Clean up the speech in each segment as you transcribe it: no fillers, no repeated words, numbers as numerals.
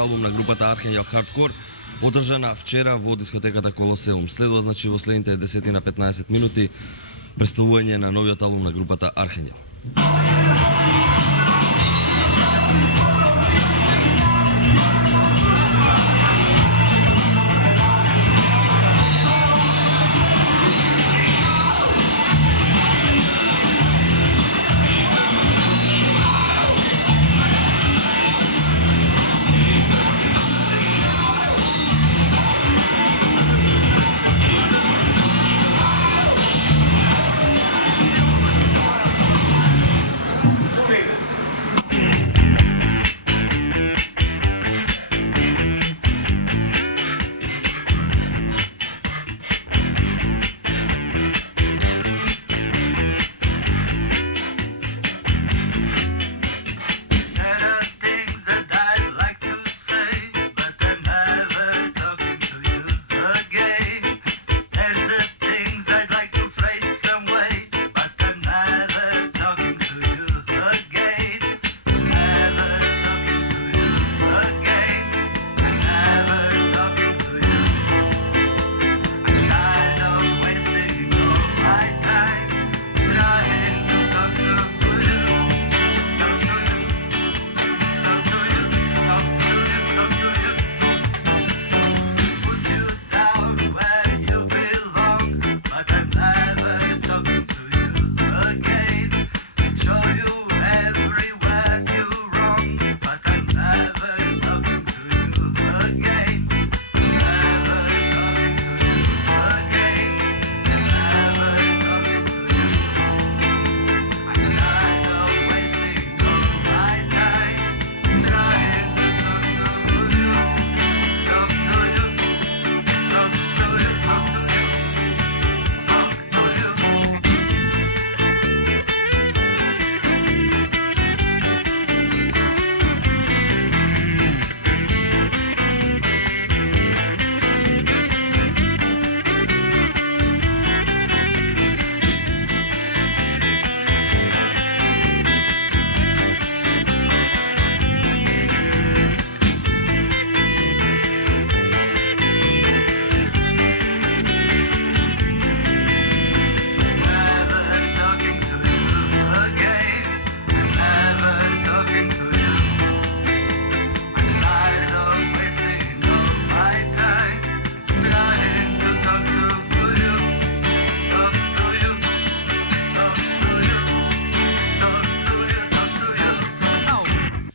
албум на групата Архангел Хардкор, одржана вчера во дискотеката Колосеум. Следува во следните 10 на 15 минути представување на новиот албум на групата Архангел.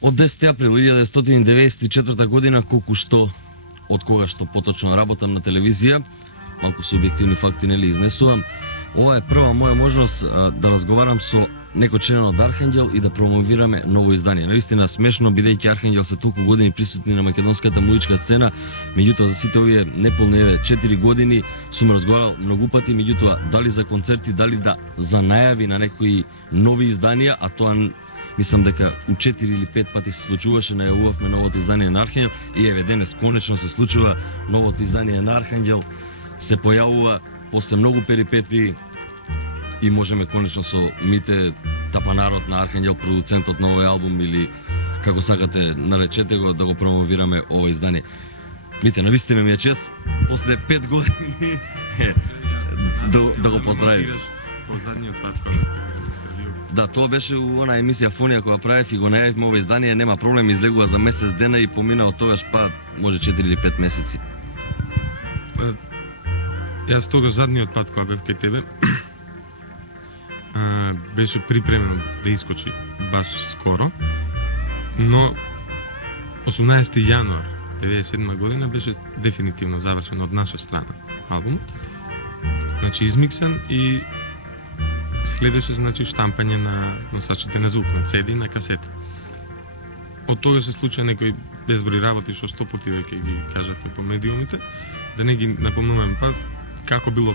Од 10 април 1994 година, колку што од кога што поточно работам на телевизија, малку субјективни факти нели изнесувам, ова е прва моја можност да разговарам со некој член од Архангел и да промовираме ново издание. Наистина смешно, бидејќи Архангел се толку години присутни на македонската музичка сцена, меѓутоа за сите овие неполни 4 години сум разговарал многу пати, меѓутоа дали за концерти, дали да за најави на некои нови изданија, а тоа мислам дека у 4 или 5 пати се случуваше, најавувавме новото издание на Архангел и еве денес конечно се случува новото издание на Архангел, се појавува после многу перипетии и можеме конечно со Мите Тапанарот на Архангел, продуцентот на овој албум или како сакате наречете го, да го промовираме ова издание. Мите, навистина ми е чест после 5 години да го поздравим. По задниот пат Да, тоа беше у она емисија Фонија која правев и го најавивме ова издание, нема проблем, излегува за месец дена и помина од тогаш па може 4 или 5 месеци. Јас тогаш задниот пат кога бев кај тебе беше припремено да искочи баш скоро, но 18 јануар 1997 година беше дефинитивно завршен од наша страна албумот. Значи измиксан и следеше штампање на носачите на звук, на CD и на касета. Од тога се случија некои безброј работи што 100 пати веќе ги кажавме по медиумите, да не ги напомнуваме па како било,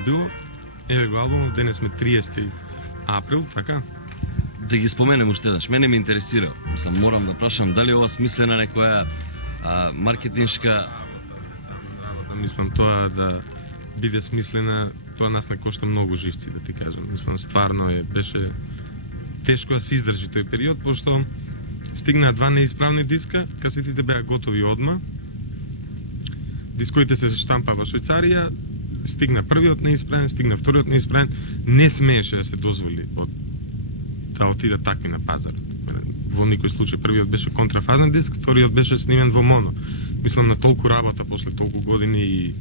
еве го албумот, денес сме 30 април, така? Да ги споменем уште еднаш, мене ме интересира, мислам, морам да прашам дали ова смислена некоја маркетиншка работа, мислам тоа да биде смислена, тоа нас не кошта многу живци, да ти кажам. Мислам, стварно беше тешко да се издржи тој период, пошто Стигнаа 2 неисправни диска, касетите беа готови одма. Дисковите се штампа во Швајцарија, стигна првиот неисправен, стигна вториот неисправен, не смееше да се дозволи да отидат такви на пазар. Во никој случај првиот беше контрафазен диск, вториот беше снимен во моно. Мислам на толку работа после толку години и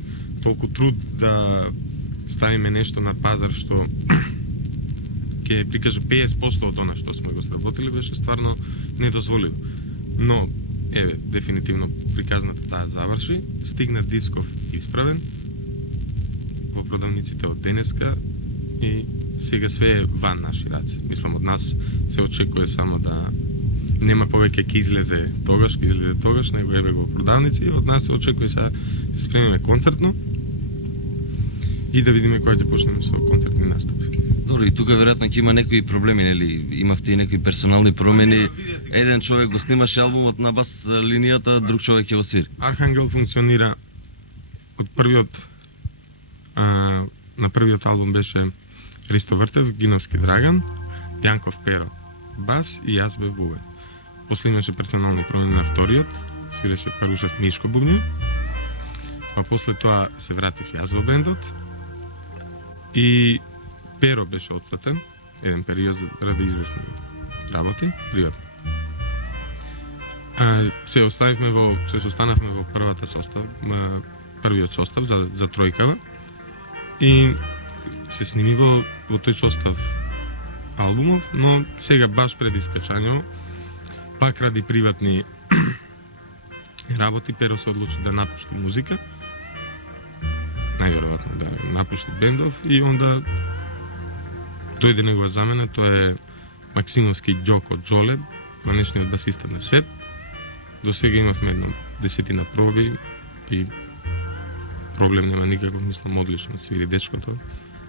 толку труд да ставиме нешто на пазар што ќе прикаже 50% од она што сме го сработили, беше стварно недозволиво. Но еве, дефинитивно приказната таа заврши, стигна дисков исправен во продавниците од денеска и сега све е ван наши раци. Мислам, од нас се очекува само да нема повеќе ќе излезе тогаш, него еве го продавници и од нас се очекува сега се спремиме концертно и да видиме кога ќе почнеме со концертни настапи. Добро, и тука веројатно ќе има некои проблеми, нели? Имавте и некои персонални промени. Еден човек го снимаше албумот на бас линијата, друг човек ќе го свири. Архангел функционира од на првиот албум беше Ристо Вртев, Гиновски Драган, Јанков Перо, бас и јас бев бубен. После имаше персонални промени на вториот, свиреше Парушев Мишко бубни, па после тоа се вратив јас во бендот и Перо беше отсатен, еден период ради известни работи, приватно. Се останавме во првата состав, првиот состав за тројкава и се сними во тој состав албумов, но сега баш пред искачањето, пак ради приватни работи, Перо се одлучи да напушти музика, најверојатно да напушти бендов и онда дојде негова замена, тоа е Максимовски Ѓоко Џолеб, кланичниот басиста на Сет. До сега имавме едно 10 проби и проблем нема никаков, мислам, одлично свири дечкото.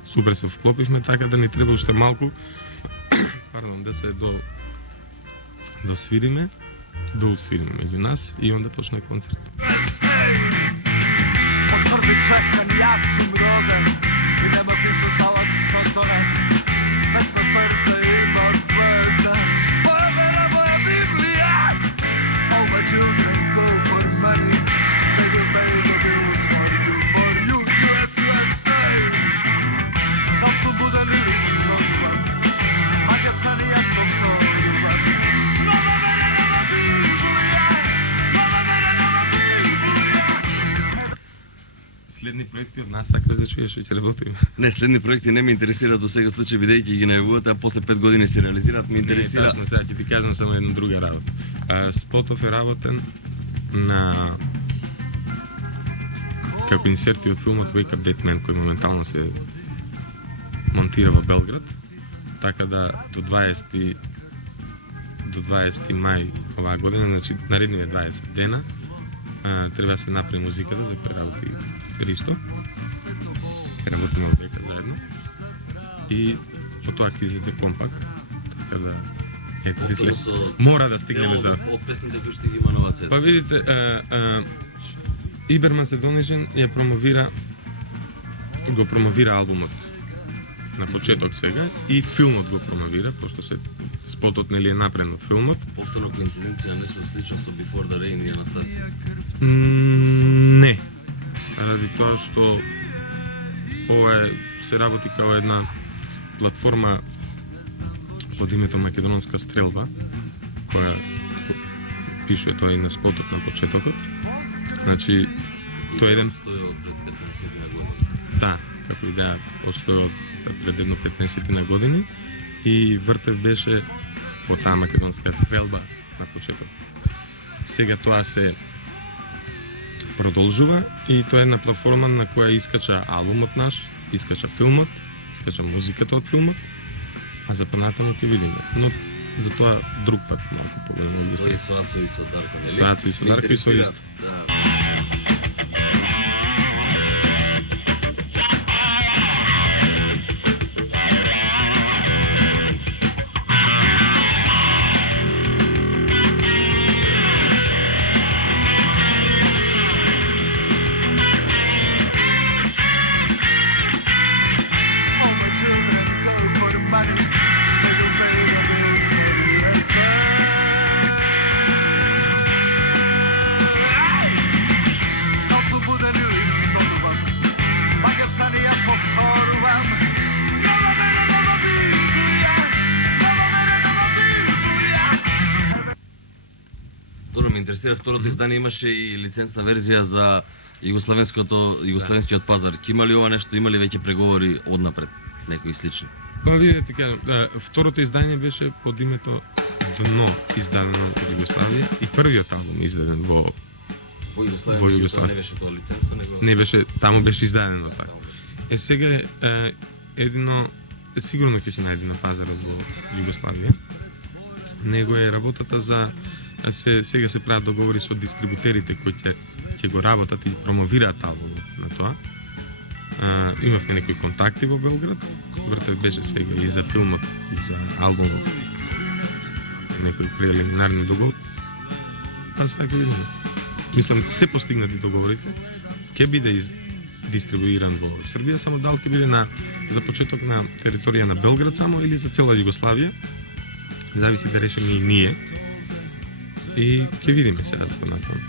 Супер се вклопивме, така да ни треба уште малку да се досвириме, да усвириме меѓу нас и онда почне концерт. Potvrdi čekam, ja sam rodan i nema pisu salac sa tonem. Mesto srce ima zvezda, moja vera, moja Biblija. All my children go for money, they will pay the bills for you, USA. Da su budan ili sodman, a kad stani ja sam sodman. Nova vera, nova Biblija, nova vera, nova Biblija. Следни проекти од нас сакаш да чуеш и ќе работиме. Не, следни проекти не ме интересира до сега случај, бидејќи ги најавувате, а после 5 години се реализираат, ме интересира. Не, тачно, сега ќе ти кажам само една друга работа. Спотов е работен на како инсерти од филмот Wake Up Dead Man, кој моментално се монтира во Белград, така да до 20 мај оваа година, значи наредниве 20 дена, треба да се направи музиката за која работи Ристо. Работиме од века заедно. И по тоа ќе излезе компакт, така да ето, мора да стигнеме за... Од песните кои што ги има нова цета. Па видите, Ибер Македонежен го промовира албумот на почеток сега и филмот го промовира, пошто спотот нели е направен од филмот. Повторно коинциденција нешто слично со Before the Rain и Анастасија? Не. Ради тоа што ова се работи како една платформа под името Македонска стрелба, која пише тоа и на спотот на почетокот. Значи, тоа е еден... Стои од пред 15 на години. Да, како идеја, постои од пред едно 15 на години и Вртев беше во таа македонска стрелба на почеток. Сега тоа се продолжува и тоа е една платформа на која искача албумот наш, искача филмот, искача музиката од филмот, а за понатаму ќе видиме. Но за тоа друг пат малку поголемо објаснение. Тоа е со Ацо и со Дарко, нели? Со Ацо и со Дарко и со Исто. All my children go for the money, they will pay the bills for USA. цитирав, второто издание имаше и лицензна верзија за југословенскиот пазар. Ќе има ли ова нешто, има ли веќе преговори однапред, некои слични? Па видите, кажам, второто издание беше под името Дно, издадено во Југославија, и првиот албум издаден во Југославија. Не беше тоа лицензно, него... Не беше, таму беше издадено така. Сега едино сигурно ќе се најде на пазарот во Југославија. Него е работата за сега се прават договори со дистрибутерите кои ќе го работат и промовираат албумот на тоа. Имавме некои контакти во Белград, вртев беше сега и за филмот, и за албумот, некои прелиминарни договори. Па сега ќе видиме. Мислам, се постигнати договорите, ќе биде дистрибуиран во Србија, само дал ќе биде за почеток на територија на Белград само или за цела Југославија. Зависи да решиме и ние. И ќе видиме сега како натаму.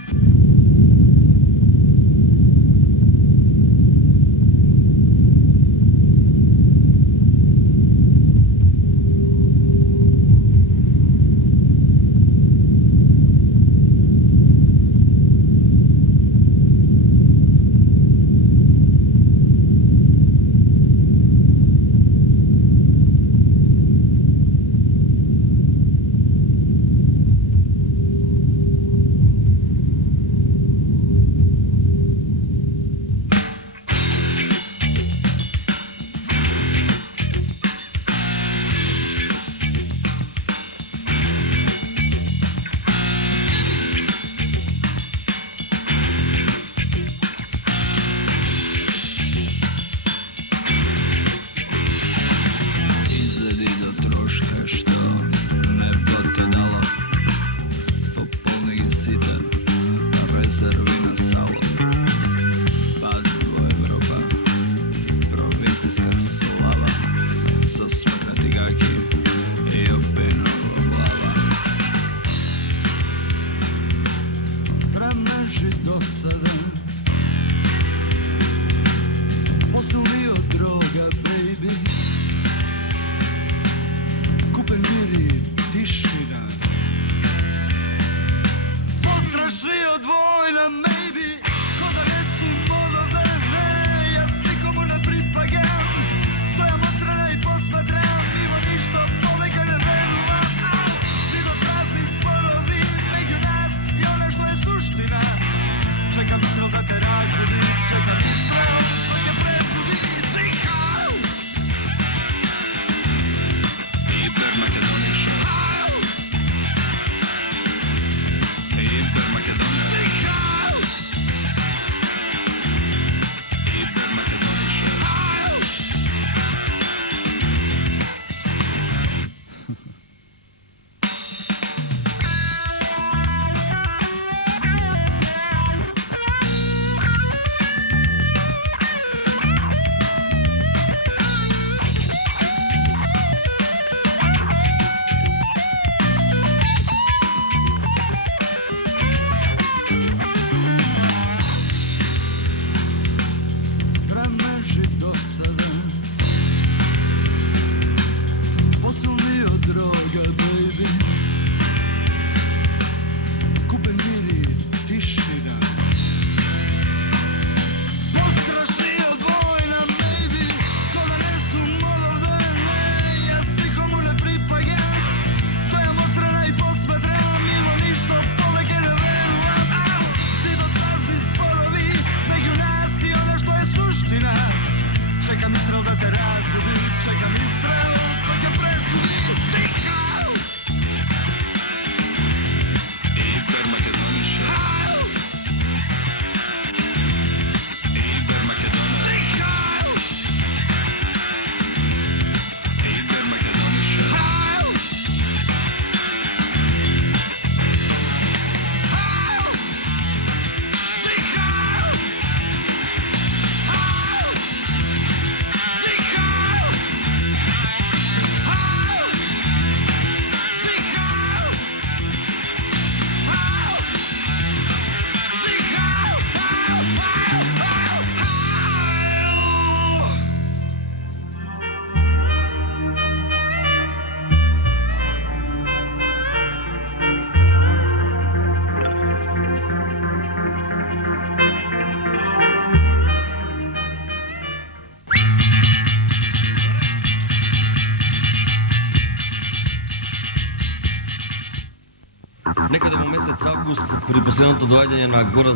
Некаде во месец август, при последното доаѓање на гора